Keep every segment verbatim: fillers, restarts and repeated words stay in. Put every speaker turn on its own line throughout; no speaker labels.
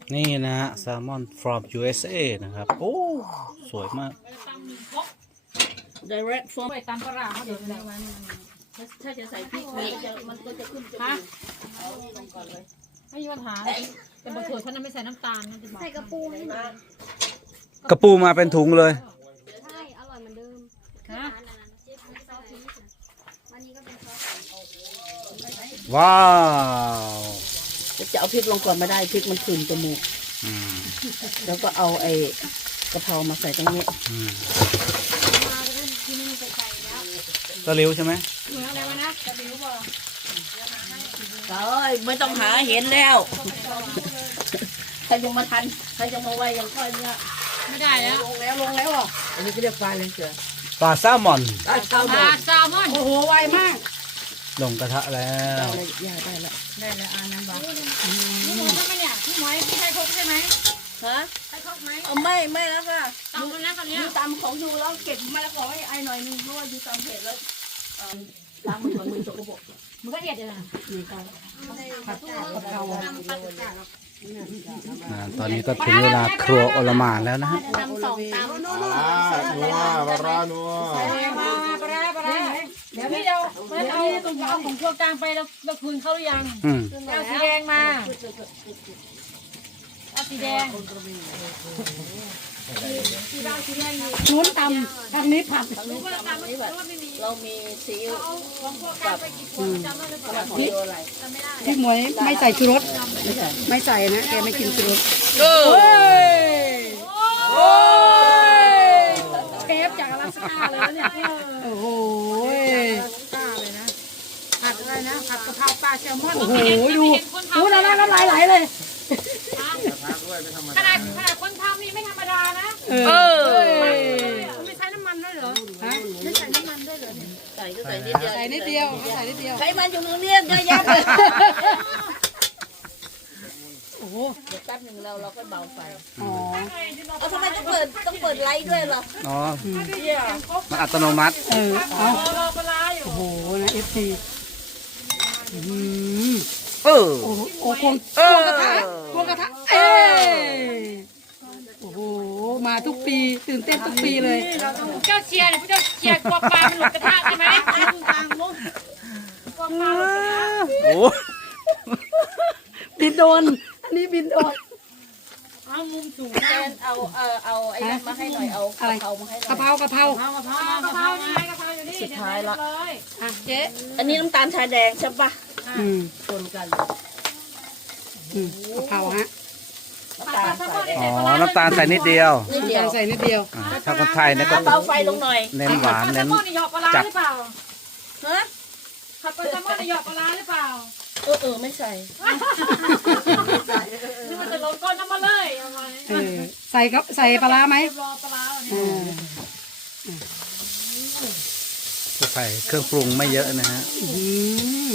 นี่นะฮะแซลมอน from ยู เอส เอ นะครับโอ้สวยมาก
direct from
ไปตามปลาเขาเดี๋ยวนี้
ถ้าจะใส่พริกมันจะมันก็จะขึ้นจมูกเอานี่ลงก่อนเลย
ไม่มีปัญหาแต่บางเถอะฉันน่ะไม่ใส่น้ำตาลนะจะบอก
ใส่กระปูให้หน่อย
กระปูมาเป็นถุงเลย
ใช่อร่อยเหมือนเดิม
ฮะ
วันนี้ก็เป็นซอส
ว้าว
จะเอาพริกลงก่อนไม่ได้พริกมันขึ้นจมูก
อืม
แล้วก็เอาไอ้กะเพรามาใส่ตรงนี้
อืม
มาเริ่มที่นี่ใส่ไก่แล้ว
ตะหลิวใช่ไหม
เหมือนอะไรวะนะกระดิ่งบอก
โอ้ยไม่ต้องหาเห็นแล้วใครยังมาทันใครยังมาไวยังค่อยเนี่ย
ไม่ได้แล้ว
ลงแล้วลงแล้วอ่ะอันนี้ก็เรียกปลาเลยเสือ
ปลาแซลมอน
ปลาเก้า
ป
ดอ
ลาก แซลมอน
โอ้โหไวมาก
ลงกระทะแล้ว
อะไรย่าได้ละ
ได้แล้วอ่านน้ำบอกนี่หมูทำไมเนี่ยพี่หมวยพี่ใช้ครกใช่ไหม
ฮะ
ใช้ครกไหม
เอาไม่ไม่แล้วค่ะ
ตำกันนะคำนี้
ยูตำของยูแล้วเก็บมะละกอให้ไอ้หน่อยนึงเพราะว่ายูตำเผ็ดแล้วเอ่อล้างมือก่อนมือสกปรก
มันก็เอียดเลยนะ
มีเตาผัดกะเพรา
อ่าตอนนี้ก็ถึงเวลาครัวโอลหม่านแล้วนะฮะ
ตำสองตำ
นัวบารานัว
มาปลาปลาเดี๋ยวพี่เดี๋ยวเอาเอาของครัวกลางไปแล้วแล้วคืนเขาหรือยัง
อืม
เอาสีแดงมาเอาสีแดง
นู้นตำทางนี้ผัด
รู้ว่าตามไม่รู้ว่าไม่มี
เรามีซีอิ๊ว
เอาของครัวกลางไปกี่คนจำได้หรือเปล่า
ของยูอะไร
จำไม่ได้
พี่หมวยไม่ใส่ชูรส
ไม่ใช่
ไม่ใส่นะแกไม่กินชูรส
โอ้ย
เชฟจากอลาสก้าเลยเนี่ยโอ้โห
กล้าเลยนะ
ผัดอะไรนะผัดกะเพราปลาแซลมอน
โอ้
โอ้
โห
โห
ดู
ดู
คน
โอ้
ทำ
น้ำลายน้ำลายไหลเลย
ขนาดขนาดคนทำนี่ไม่ธรรมดานะ
เออ
ไม่ใช้น้ำมันด้วยเหรอ
ฮะ
ไม่ใส่น้ำมันด้วยเหรอเนี่ย
ใส่ก็ใส่นิดเดียว
ใส่นิดเดียวใส่นิดเดียว
ใครมันอยู่ตรงนี้เยอะแยะเลย
โอ้โห
เดี๋ยวแป๊บหนึ่งเราเราก็เบาไฟ
อ๋อ
เอาทำไมต้องเปิดต้องเปิดไลท์ด้วยล่ะ
อ๋อ
เนี่ย
มันอัตโนมัติ
เออเอา
รอปลาอยู่
โอ้โหนะเอฟซีอืม
เออ
โอ้โหโอ้ควงควงกระทะควงกระทะเอ้ยโอ้โหมาทุกปีตื่นเต้นทุกปีเลย
พวกเจ้าเชียร์เนี่ยพวกเจ้าเชียร์กลัวปลามันหลุดกระทะใช่ไหมกลัวปลาหลุดกระทะ
โอ้
บินโดนอันนี้บินโดน
เอามุมสูง
แทนเอาเออเอาไอ้นั่นมาให้หน่อยเอากะเพรามาให้หน่
กะ
อย
เพรากะเพรา
เอากะเพรากะเพรานี่ไงกะเพราอยู่นี่
สุดท้ายละ
เลย
อ่ะเจ๊
อันนี้น้ำตาลชายแดงใช่ปะ
อืม
คนกัน
อืมกะเพราฮะ
น้ำตาลใส่
อ๋อน้ำตาลใส่นิดเดียว
นิดเดียว
ใส่นิดเดียว
อ่าถ้าคนไทยเนี่ยก็
เอาเบาไฟลงหน่อย
เน้นหวาน
ผัด
เน้น
แซลมอนนี่หยอกปลาร้าหรือเปล่า
ฮะ
ผัดแซลมอนนี่หยอกปลาร้าหรือเปล่า
เออเออไม่ใส่
นี่มันจะลงก้นน้ำมาเลยเอาไว้
เออใส่ครับใส่ปลาร้าไหม
รอปลาร้า
เอ
เนี่ย
อ
ใส่เครื่องปรุงไม่เยอะนะฮะ
อืม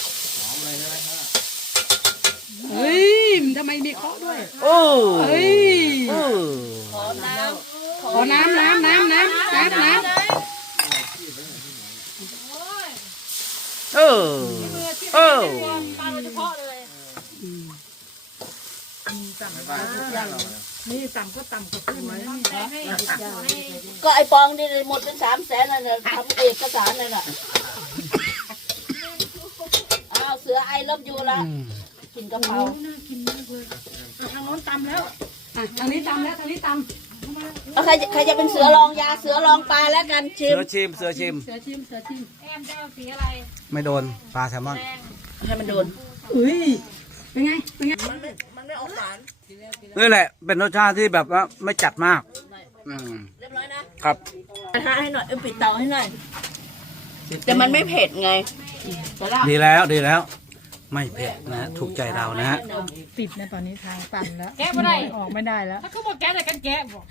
เฮ้ยทำไมมีเคาะด้วย
โอ้
เฮ้ย
โอ้
ขอน้ำ
ขอน้ำน้ำน้ำน้ำน้ำน้ำ
เออเออ
ปลาโดยเฉพาะเลย
นี่ต่ำก็ต่ำกว่าขึ้นเลย
ให้ให้ให้
ก็ไอ้ปองนี่หมดเป็นสามแสนเลยเนี่ยทำเอกสารเลยน่ะอ้าวเสือไอเลิฟยูละกินกะเพรา
ทางโน้นต่ำแล้วอ่ะทางนี้ต่ำแล้วทางนี้ต่
เอาใครจะใครจะเป็นเสือรองยาเสือรองปลาแล้วกันชิ
เสื
ม
อชิมเสือชิม
ำเสือชิมเสือชิม
แอมจะเอาสีอะไร
ไม่โดนปลาแซลมอน
แดง
ให้มันโดน
เฮ้ยเป็นไงเป็นไง
มันไม่มันไม่ออกหวาน
นี่แหละ เป็นรสชาติที่แบบว่าไม่จัดมาก อืม
เรียบร้อยนะครับ กระทะให้หน่อยเออปิดเตาให้หน่อยแต่มันไม่เผ็ดไงแต่ละ
ดีแล้วดีแล้ว ไม่เผ็ดนะฮะถูกใจเรานะฮะ
ปิดนะตอนนี้ทางตันแล้ว
แกะไม่ได้
ออกไม่ได้แล้ว
ถ้าเขาบอกแกะแต่กันแกะบอก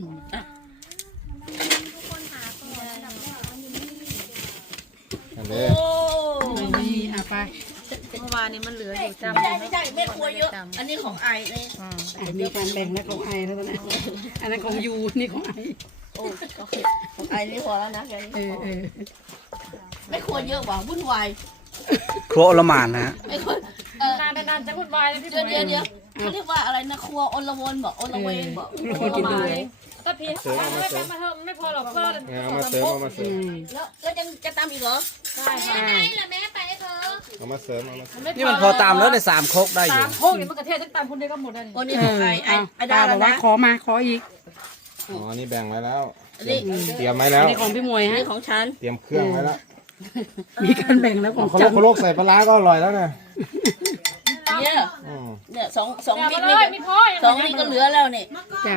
โอ้
นี่อ่ะไป
เมื่อวานนี้มันเหลืออยู่จ้า
ไม่ได้ไม่ได้แม่ครัวเยอะ อันนี้ของไอนี่
อ่ะมีการแบ่งแล้วของไอแล้วตอนนั้นอันนั้นของยูนี่ของไอ
โอ้โอเคของไอนี่พอแล้วนะแก
เออเออ
แม่ครัวเยอะว่ะวุ่นวาย
ครัวโอลหม่านนะฮะ
แม่ครัวเออน
านนานจะวุ่นวายเลยพี่
เดี๋ยวเดี๋ยวเดี๋ยวเขาเรียกว่าอะไรนะครัวอลวนบอกอลเวงบอก
เออกินดู
ถ้าพีไม่ไปมาเถอะไม่พอหรอกเพื่อน
เอามาเสริมเอามาเสริ
อื
ม
ม
แล้วแล้วยังจะตามอีกเหรอ
ใช่ใช่
ไหนล่ะแม่ไปเถอะ
เอามาเสริมเอามาเสริม
นี่มันพอตามแล้วในสามครกได้อยู่
ตามโคกเนี่ยมันกระเทศทั้งตามคนเดียวก็หมดแล้วนี่
คนนี้
เอ
ของ
อ
ใครไอ้
เอา
ไอ้
ป้า
ดา
บ
แล้
อ
ว
กว่า
นะ
ขอมาขออีก
อ๋อนี่แบ่งไว้แล้ว
นี่
เตรียมไว้แล้
อั
วน
นี้ของพี่มวยฮะ
นี่ของฉัน
เตรียมเครื่องไว้แล้ว
มีการแบ่งแล้วของ
เขา
จั
โลกเขาโลกใส่ปลาร้าก็อร่อยแล้วนะ
เนี่ย
อืม
เนี่ยสองสอง
อย่า
นิ
มา
ด
เล
นี่
ยมีพ่อ
สองนี่ก็เหลือแล้วนี่
จ้ะ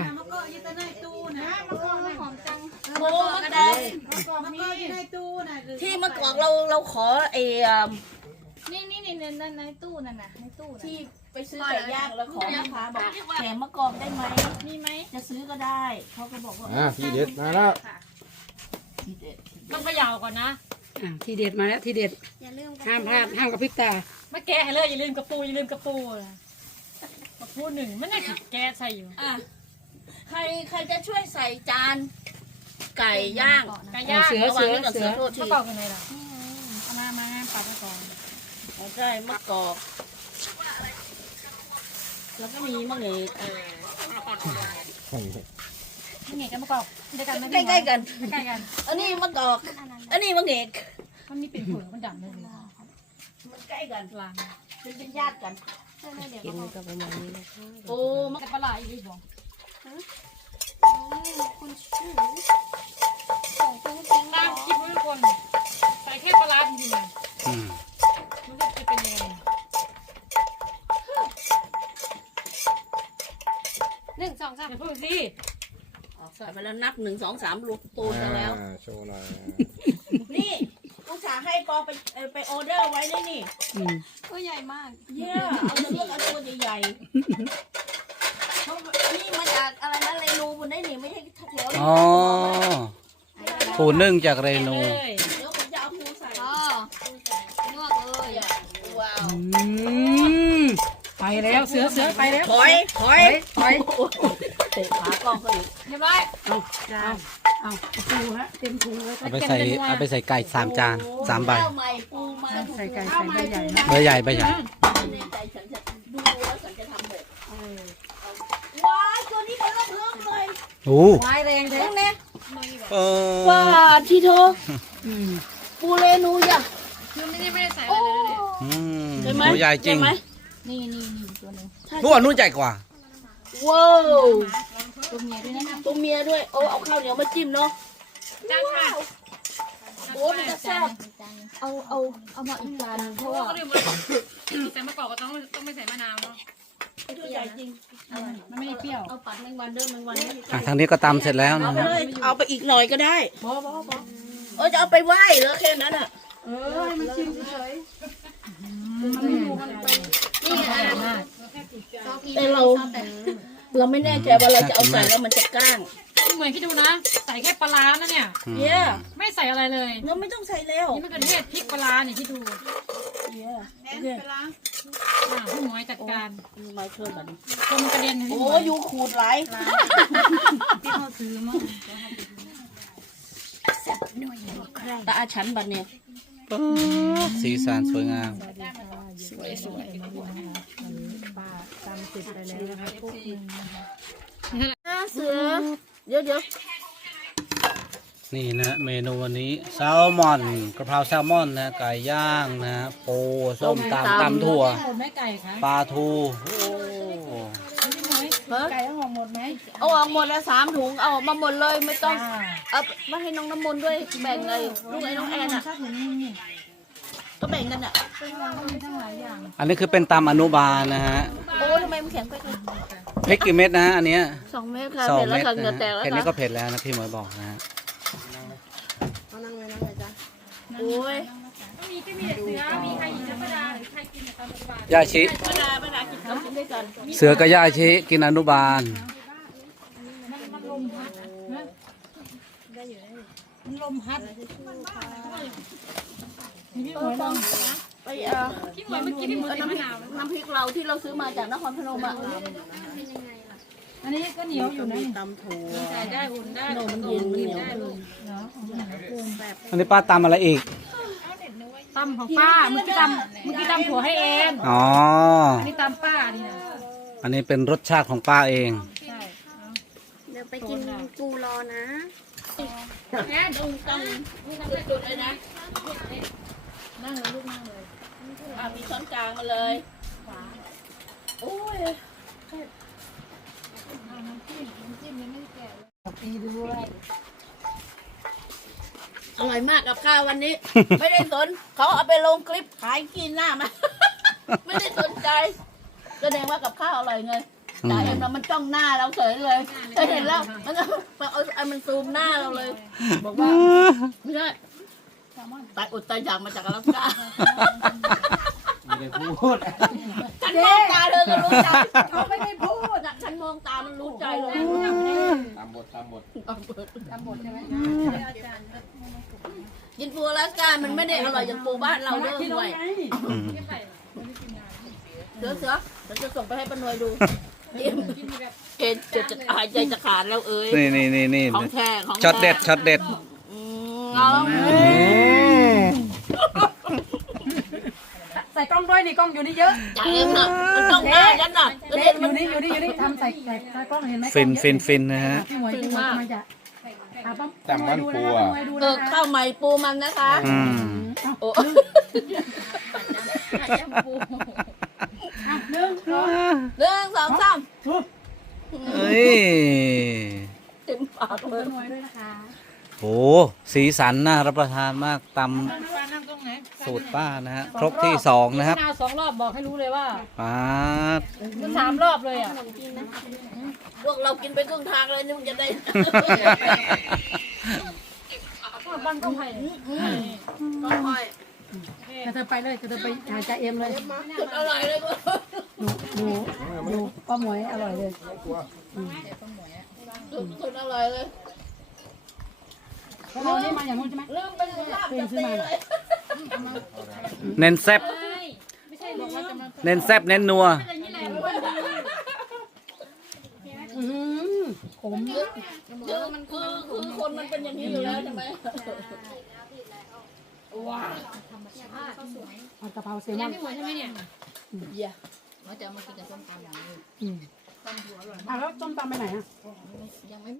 หอมจัง
โอ้มะกอกที่มะกอกเราเราขอไอ้อ่า
นี่นี่นี่ในในตู้นั่นน่ะในตู้
ที่ไปซื้อไก่ย่างแล้วขอแม่ค้าบอกแถมมะกอกได้ไหม
มีไหม
จะซื้อก็ได้เขาก็บอกว่า
อ่าพี่เด็ดมาแล้ว
ทีเด็ด
ต้องเขย่าก่อนนะ
อ่ะทีเด็ดมาแล้วทีเด็ด
อย่าลืม
ห้ามพลาดห้ามกับพริบตา
มาแกะให้เลยอย่าลืมกระปูอย่าลืมกระปูนะกระปูหนึ่งมันน่าจะแกะใส่อยู่
อ่ะใครใครจะช่วยใส่จานไก่ย่าง
ไก่ย่าง
เสือ
ระวังนี่กับเสือโทษที
มะกอกกันไหนล่ะเอามามาปัดมะกอก
เอาใช่มะกอกแล้วก็มีมะเงกเออ
นี่ไงกันมะกอกได้กันไหม
ใกล้ๆกัน
ใกล้ๆกัน
อันนี้มะกอกอันนี้มะเงก
มันมีเป็นเผือกมันดำเลย
มันใกล้กัน
ลาง
มันเป็นญาติกัน
เดี๋ยว
โอ้มะ
แต่ปลาไหลอีกบอก
คุณชื่อของคุณจริงเหร
ตาม
อ
คลิปทุกคนใส่แค่ปลาร้าจริงๆเลย
อืม
มันจะเป็นยังไง
หนึ่งสองสาม
อย่าพูดสิ
ใส่ไปแล้วนับหนึ่งสองสามลูกตูนกันแล้ว
อ่าโชว์หน่อย
นี่อุตส่าห์ให้ปอไปเอ่อไปออเดอร์ไว้นี่นี่
อืม
ตัวใหญ่มาก
เยี่ยเอาเลือกเอาตัวใหญ่ๆเพราะนี่มาจากอะไรนะเรนูบนได้นี่ไม่ใช่แถว
อ๋อปูนึ่งจากเรนู
เลย
เดี๋ยวผมจะเอาปูใส่
อ๋อลวกเลย
ว้าว
อืมไปแล้วเสือเสือไปแล้ว
ถอยถอย
ถอย
เตะขากล้องเขาอีก
เรียบร้อย
เอาเอาเอาปูฮะเต็มถุงเลย
เอาไปใส่เอาไปใส่ไก่สามจานสามใบ
เจ้าใหม่ปูมาถูก
ใส่ไก่
ๆ
ใส่ใบใหญ่นะ
ใบใหญ่ใบใหญ่
ไม่แน่ใจฉันจะดูแล้วฉันจะทำหมดว้ายตัวนี้มันเริ่มเริ่มเลย
โอ้
ไม้แรงแท้
เรื่องนี้
เออ
ว้าที่เธอ
อืม
ปูเรนูจ้ะ
คือไม่ได้ไม่ได้ใส่อะไรเลยเนี่ย
อืม
เห็นไหม
ตัวใหญ่จริง
เห็นไหม
นี่นี่นี่ตัวหนึง
นู่นนู่นใหญ่กว่า
ว้าว
ตัวเมียด้วยนะ
ตัวเมียด้วยโอ้เอาข้าวเหนียวมาจิ้มเนาะ
จ้างค่ะ
โอ้มันจะแซ่บเอาเอาเอามาอีกจานหนึ่งเพ
เพ
ราะ
ราะว่า
ว่า
ก็ลืมมาใส่มะกอกก็ต้องต้องไม่ใส่มะนาวเนาะ
ตัวใหญ่จริง
มันไม่ได้เปรี้ยว
เอาปัดแมงวันเด้อแมงวันไม่มี
อ่ะทางนี้ก็ตำเสร็จแล้ว
เอา
นะ
ไป
ฮะ
เลยเอาไปอีกหน่อยก็ได้พอพอพอเออจะเอาไปไหว้เหรอแค่นั้นอ่ะ
เออให้มันชิมเฉย
นี่ไง
มาก
แต่เราเราไม่แน่ใจว่าเราจะเอาใส่แล้วมันจะก้าง
เหมือนคิดดูนะ ใส่แค่ปลาร้านะเนี่ย
เนี่ย
ไม่ใส่อะไรเลย
เราไม่ต้องใส่แล้ว
นี่มันกระเทศพริกปลาร้าเนี่ยที่ดู
เนี่ยโอเค
อ่าพี่หมวยจัดการ
มาเพิ่มแบบนี้
คนมันกระเด็นเลยพี่
โอ้
หมวย
ยูขูดไหล
ที่เขาซื้อมั้ง
ตาอาฉันบัดเนี่ย
สีสันสวยงาม
สวยสวย
ป้าตำเสร็จไปแล้วนะคะพวกนึง
เสือเดี๋ยวเดี๋ยว
นี่นะเมนูวันนี้แซลมอนกระเพราแซลมอนนะไก่ย่างนะปูส้มตำตำถั่ว
หมดไหมไก่คะ
ปลาทูโอ้
พี่หมวย
ไก่เอาออกหมดไหมเอาออกหมดแล้วสามถุงเอาออกมาหมดเลยไม่ต้องเอามาให้น้องน้ำมนต์ด้วยแบ่งเลยลูกไอ้น้องแอนอ่ะ
ถ้าถุงนี้นี่
ก็แบ่งกันอ่ะ
มีทั้งหลายอย่าง
อันนี้คือเป็นตำอนุบาลนะฮะ
โอ้ทำไมมันแข็งไปเลย
พริกกี่เม็ดนะฮะอันเนี้ย
สองเมตรค่ะ
สอง
เผ็ดแล้ว
เม็ด
ค่ะเหงื่อ
นะ
แตก
ฮะ
แล้ว
แค่นี้ก็
ค่ะ
เผ็ดแล้วนะพี่หมวยบอกนะฮะ
โอ้ย
ก็มีก็มีแต่เสือมีใครกินน้ำปลาหรือใครกินแต่ตอนปัจจุบัน
ย่าชิ
เวลาเวลากินข้าวกินด้วยกัน
เสือกับย่าชิกินอนุบาล
มันมันลมพัดนะมันลมพัดนี่พี่หมวยลอง
ไปเอ่อ
พี่หมวยเมื่อกี้พี่หมวย
เอา
ใส่
น้ำพ
มะ
ริก
นาว
น้ำพริกเราที่เราซื้อมาจากนครพนมอ่ะ
อันนี้ก็เหนียวอยู่นะ
ตำถั่ว
ใส่ได้อุ่นได้
โนมันเย็นมันเหนียว
อันนี้ป้าตำอะไรอีก
ตำของป้าเมื่อกี้ตำเมื่อกี้ตำถั่วให้เอง
อ๋อ
อันนี้ตำป้าเนี่ย
อ
อันนี้เป็นรสชาติของป้าเอง
เดี๋ยวไปกินปูรอนะ
แค่ต้องต้องสุดๆเลยนะนั่งเลยลูกนั่งเลยอ่ะมีช้อนกลางมาเลยโอ้ย
ปีด้วย
อร่อยมากกับข้าววันนี้ ไม่ได้สนเขาเอาไปลงคลิปขายกินหน้ามา ไม่ได้สนใจแสดงว่ากับข้าวอร่อยไงจ่าเอ็มเรามันจ้องหน้าเราเฉยเลยเธอเห็นแล้วมันเอาเอาเอามันซูมหน้าเราเลย บอกว่าไม่ได้ตายอดตายอยากมาจากอลาสก้า
ไม่ได้พูด
ฉันมองตาเธอก็รู้ใจเขาไม่ได้พูดอ่ะฉันมองตามันรู้ใจเลย
ตามบทตามบท
ทำบทใช่ไหม
กินปูอลาสก้ามันไม่ได้อร่อยอย่างปูบ้านเราเด้อ
ที่
ด้
น้อ
ว
ง
ย
ไง
อืม
เสือเสือฉันจะส่งไปให้ป้านวยดูเอ็มเอ็นจะจะหายใจจะขาดแล้วเอ้ย
นี่นี่นี่นี่
ของแท้ของแท้
ช็อตเด็ดช็อตเด็ด
อืมเอา
ใส่กล้องด้วยนี่กล้องอยู่นี่เยอะ
จ่าเอ็มน่ะมันต้องหน้าฉันน่ะแล้ว
เด็
เด็
ก
ก
อ
มัน
ยู่นี่อยู่นี่อยู่นี่ทำใส่ใส่ใส่กล้องเห็นไหม
ฟินฟินฟินนะฮะ
พี่หมวยพี่หมวยมันจะอ่ะป้า
ตามบ้านปู
ป้า
อ่ะ
หมวยดู
เอ
นะ
อ
คะ
ข้าวใหม่ปูมันนะคะ
อืม
โอ้
อ่ะหนึ่งสอง
เรื่องสองสาม
เอ้ย
เต็มปากเลย
หมวยด้วยนะคะ
โหสีสันน่ารับประทานมากตำสูตรป้านะฮะ ครกที่สองนะครับ
นาสองรอบบอกให้รู้เลยว่า
ป้าด
มันสามรอบเลยอ่ะ
พวกเรากินไปครึ่งทางเลยนี่มึงจะได้
บ้านก็ไผ่
ก็ค่อย
จะเธอไปเลยจะเธอไปหาจ่าเอ็มเลย
สุดอร่อยเลย
ดูดูป้าหมวยอร่อยเลย
สุดสุดอร่อยเลย
แล้วเรานี่มาอย่างนู้นใช่ไหม
เริ่มเป็นลาบจะตีเลย
เน้นแซบเน้นแซบเน้นนัว
อืมขม
คือมันคือคือคนมันเป็นอย่างนี้อยู่แล้วใช่ไหม
ผัดกะเพราเซลมอน
ไม่หมดใช่ไหมเนี่ย
เยี่ย
อืมอ่ะแล้วส้มตำไปไหนอ่ะ
ยังไม่